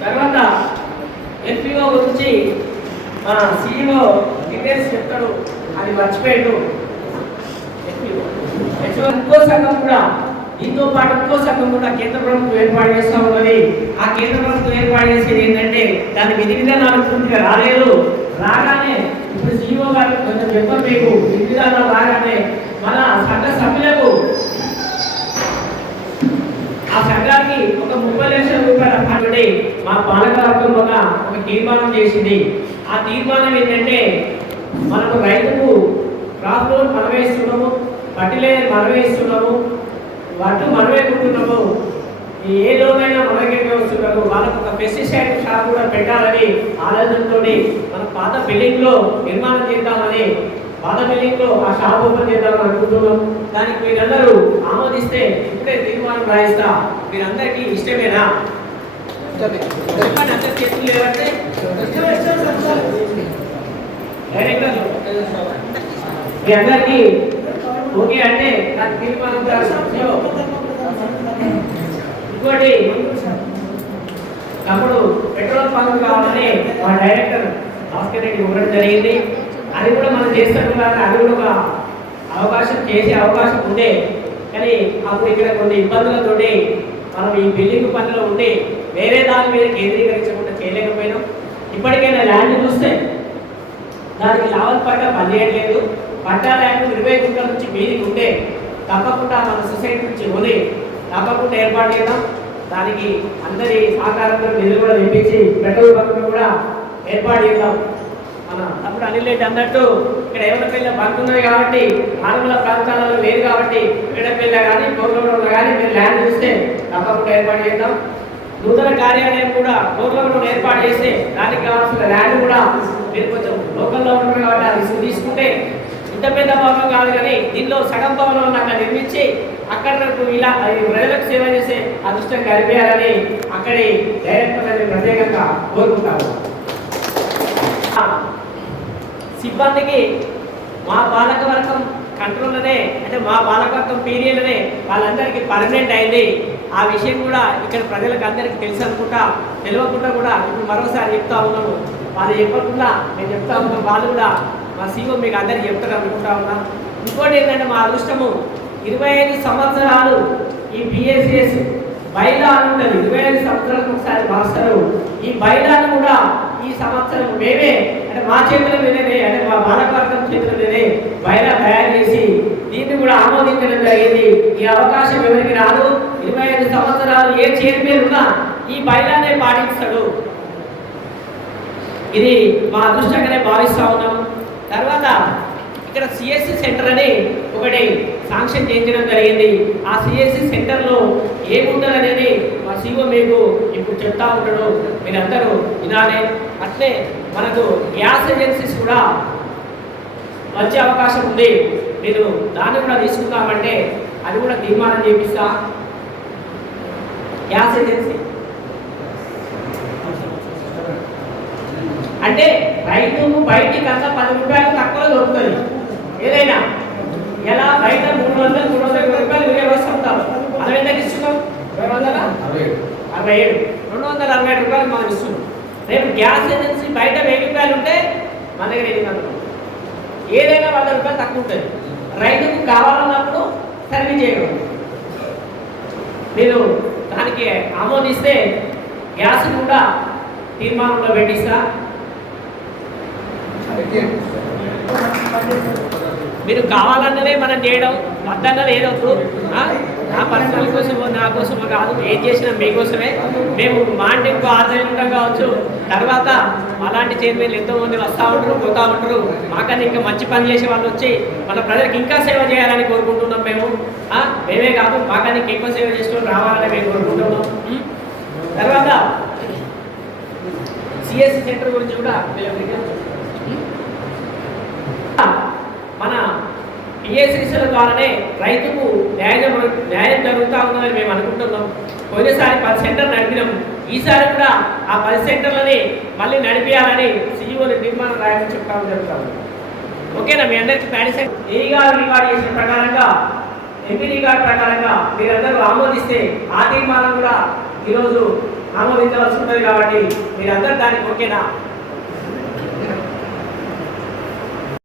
తర్వాత ఎఫ్పిఓ గురించి మన సిఇఓ డీటెయిల్స్ చెప్తాడు అది మర్చిపోయాడు FPO. ఇంకో సంఘం కూడా దీంతో పాటు ఇంకో సంఘం కూడా కేంద్ర ప్రభుత్వం ఏర్పాటు చేస్తూ ఉన్నది ఆ కేంద్ర ప్రభుత్వం ఏర్పాటు చేసేది ఏంటంటే దాని విధి విధానాలు పూర్తిగా రాలేదు రాగానే ఇప్పుడు సిఇఓ గారు కొంచెం చెప్పారు మీకు విధి విధానాలు రాగానే మన సంఘ సభ్యులకు ఆ సంఘానికి ఒక ముప్పై లక్షలు రూపాయల మా పాలకవర్గం వల్ల ఒక తీర్మానం చేసింది. ఆ తీర్మానం ఏంటంటే మనకు రైతుకు క్రాప్ లోన్ మనమే ఇస్తున్నాము ఫర్టిలైజర్ మనమే ఇస్తున్నాము వడ్లు మనమే కొంటున్నాము ఏ లోనైనా అయినా మనకే వస్తున్నాము. వాళ్ళకు ఒక పెస్టిసైడ్ షాప్ కూడా పెట్టాలని ఆలోచనతో మన పాత బిల్డింగ్లో నిర్మాణం చేద్దామని పాత బిల్డింగ్లో ఆ షాప్ ఓపెన్ చేద్దామని అనుకుంటున్నాం. దానికి మీరందరూ ఆమోదిస్తే ఇప్పుడే తీర్మానం రాయిస్తా. మీరందరికీ ఇష్టమేనా చెప్పండి అందరి చేతులు లేవంటే డైరెక్టర్ మీ అందరికి ఓకే అంటే దాని తీర్మానం ఇంకోటి అప్పుడు పెట్రోల్ పంప్ కావాలని మా డైరెక్టర్ భాస్కర్ రెడ్డి ఇవ్వడం జరిగింది అది కూడా మనం చేస్తాం కానీ అది కూడా ఒక అవకాశం చేసే అవకాశం ఉండే కానీ అప్పుడు ఇక్కడ కొన్ని ఇబ్బందులతోటి మనం ఈ బిల్డింగ్ పనిలో ఉండి వేరే దాని మీద కేంద్రీకరించకుండా చేయలేకపోయినాం. ఇప్పటికైనా ల్యాండ్ చూస్తే దానికి లావల్ పట్ట పనిచేయట్లేదు పట్టా ల్యాండ్ ఇరవై గుంటల నుంచి మీదికి ఉంటే తప్పకుండా మన సొసైటీ నుంచి ఉంది తప్పకుండా ఏర్పాటు చేద్దాం. దానికి అందరి సహకారంతో నిధులు కూడా తెప్పించి పెట్రోల్ బంక్ కూడా ఏర్పాటు చేద్దాం. మన అప్పుడు అనిల్ రెడ్డి అన్నట్టు ఇక్కడ ఏమనపల్లి బంక్ ఉన్నది కాబట్టి మానవుల ప్రాంతాలలో లేదు కాబట్టి ఏడపల్లి కానీ కోర్లలో కానీ మీరు ల్యాండ్ చూస్తే తప్పకుండా ఏర్పాటు చేద్దాం. నూతన కార్యాలయం కూడా లోకల్లో ఏర్పాటు చేస్తే దానికి కావాల్సిన ల్యాండ్ కూడా మీరు కొంచెం లోకల్లో ఉంటారు కాబట్టి అది రిస్క్ తీసుకుంటే ఇంత పెద్ద భవనం కాదు కానీ దీనిలో సగం భవనం అక్కడ నిర్మించి అక్కడ నాకు ఇలా ప్రజలకు సేవ చేసే అదృష్టం కలిపేయాలని అక్కడి డైరెక్టర్ ప్రత్యేకంగా కోరుకుంటాము. సిబ్బందికి మా పాలకవర్గం కంట్రోల్లోనే అంటే మా పాలకవర్గం పీరియడ్లోనే వాళ్ళందరికీ పర్మనెంట్ అయింది. ఆ విషయం కూడా ఇక్కడ ప్రజలకు అందరికీ తెలుసు అనుకుంటా తెలియకుండా కూడా ఇప్పుడు మరోసారి చెప్తా ఉన్నాను. వాళ్ళు చెప్పకుండా నేను చెప్తా ఉన్నాను వాళ్ళు కూడా మా సీఓ మీకు అందరికీ చెప్తారు అనుకుంటా ఉన్నా. ఇంకోటి ఏంటంటే మా అదృష్టము ఇరవై ఐదు సంవత్సరాలు ఈ బిఎస్సిఎస్ బైలా అని ఇరవై ఐదు సంవత్సరాలకు ఒకసారి మాస్తారు ఈ బైలాను కూడా ఈ సంవత్సరం మేమే అంటే మా చేతుల మీదనే అంటే మా బాలకవర్గం చేతుల మీదనే బైలా కూడా ఆమోదించడం ఈ అవకాశం ఎవరికి రాదు? ఇరవై ఐదు సంవత్సరాలు ఏ చైర్మన్ ఉన్నా ఈ బయలానే పాటిస్తాడు. ఇది మా అదృష్టంగానే భావిస్తా ఉన్నాం. తర్వాత ఇక్కడ సిఎస్సి సెంటర్ అని ఒకటి శాంక్షన్ చేయించడం జరిగింది. ఆ సిఎస్సి సెంటర్లో ఏముంటుంది అనేది మా సీఓ మీకు ఇప్పుడు చెప్తా ఉంటాడు. మీరందరూ వినాలి. అట్లే మనకు గ్యాస్ ఏజెన్సీస్ కూడా మంచి అవకాశం ఉంది. మీరు దాన్ని కూడా తీసుకుందామంటే అది కూడా తీర్మానం చేపిస్తా. Gas agency. అంటే రైతుకు బయటికి అంతా పది రూపాయలు తక్కువ దొరుకుతుంది. ఏదైనా. ఎలా? బయట మూడు వందలు మూడు వందల ఇరవై రూపాయలు వేరే వస్తూ మనం ఎంత ఇస్తున్నాం రెండు వందల? అరవై ఏడు. రెండు వందల అరవై ఏడు రూపాయలు మనం ఇస్తున్నాం. రేపు గ్యాస్ ఏజెన్సీ బయట వెయ్యి రూపాయలు ఉంటే మన దగ్గర ఎనిమిది వందలు. ఏదైనా వంద రూపాయలు తక్కువ ఉంటుంది. రైతుకు కావాలన్నప్పుడు సర్వీస్ చేయడం. మీరు దానికి ఆమోదిస్తే గ్యాస్ కూడా తీర్మానంలో పెట్టిస్తా. మీరు కావాలన్నదే మనం చేయడం వద్దన్నది ఏదొద్దు నా పర్సనల్ కోసమో నా కోసమో కాదు ఏం చేసినా మీకోసమే మేము మా అంటే ఇంకో ఆదాయం కావచ్చు. తర్వాత అలాంటి చైర్మన్లు ఎంతో మంది వస్తూ ఉంటారు పోతూ ఉంటారు. మాకన్నా ఇంకా మంచి పని చేసే వాళ్ళు వచ్చి మన ప్రజలకు ఇంకా సేవ చేయాలని కోరుకుంటున్నాం మేము. మేమే కాదు మాకన్నా ఎక్కువ సేవ చేసుకొని రావాలని మేము కోరుకుంటున్నాం. తర్వాత సిఎస్సి సెంటర్ గురించి కూడా మన పిఎస్సిల ద్వారానే రైతుకు న్యాయం న్యాయం జరుగుతూ ఉందని మేము అనుకుంటున్నాం. పోయినసారి పది సెంటర్ నడిపినాం. ఈసారి కూడా ఆ పది సెంటర్లని మళ్ళీ నడిపించాలని సీఈఓని నిర్మాణం రాయని చెప్పడం జరుగుతాం ఓకేనా? మీ అందరికీ ప్యారిస్ ఏ గారు రికార్డ్ చేసిన ప్రకారంగా ఎంపీ రికార్డ్ ప్రకారంగా మీరందరూ ఆమోదిస్తే ఆ తీర్మానం కూడా ఈరోజు ఆమోదించవలసి ఉంటుంది కాబట్టి మీరందరూ దానికి ఓకేనా?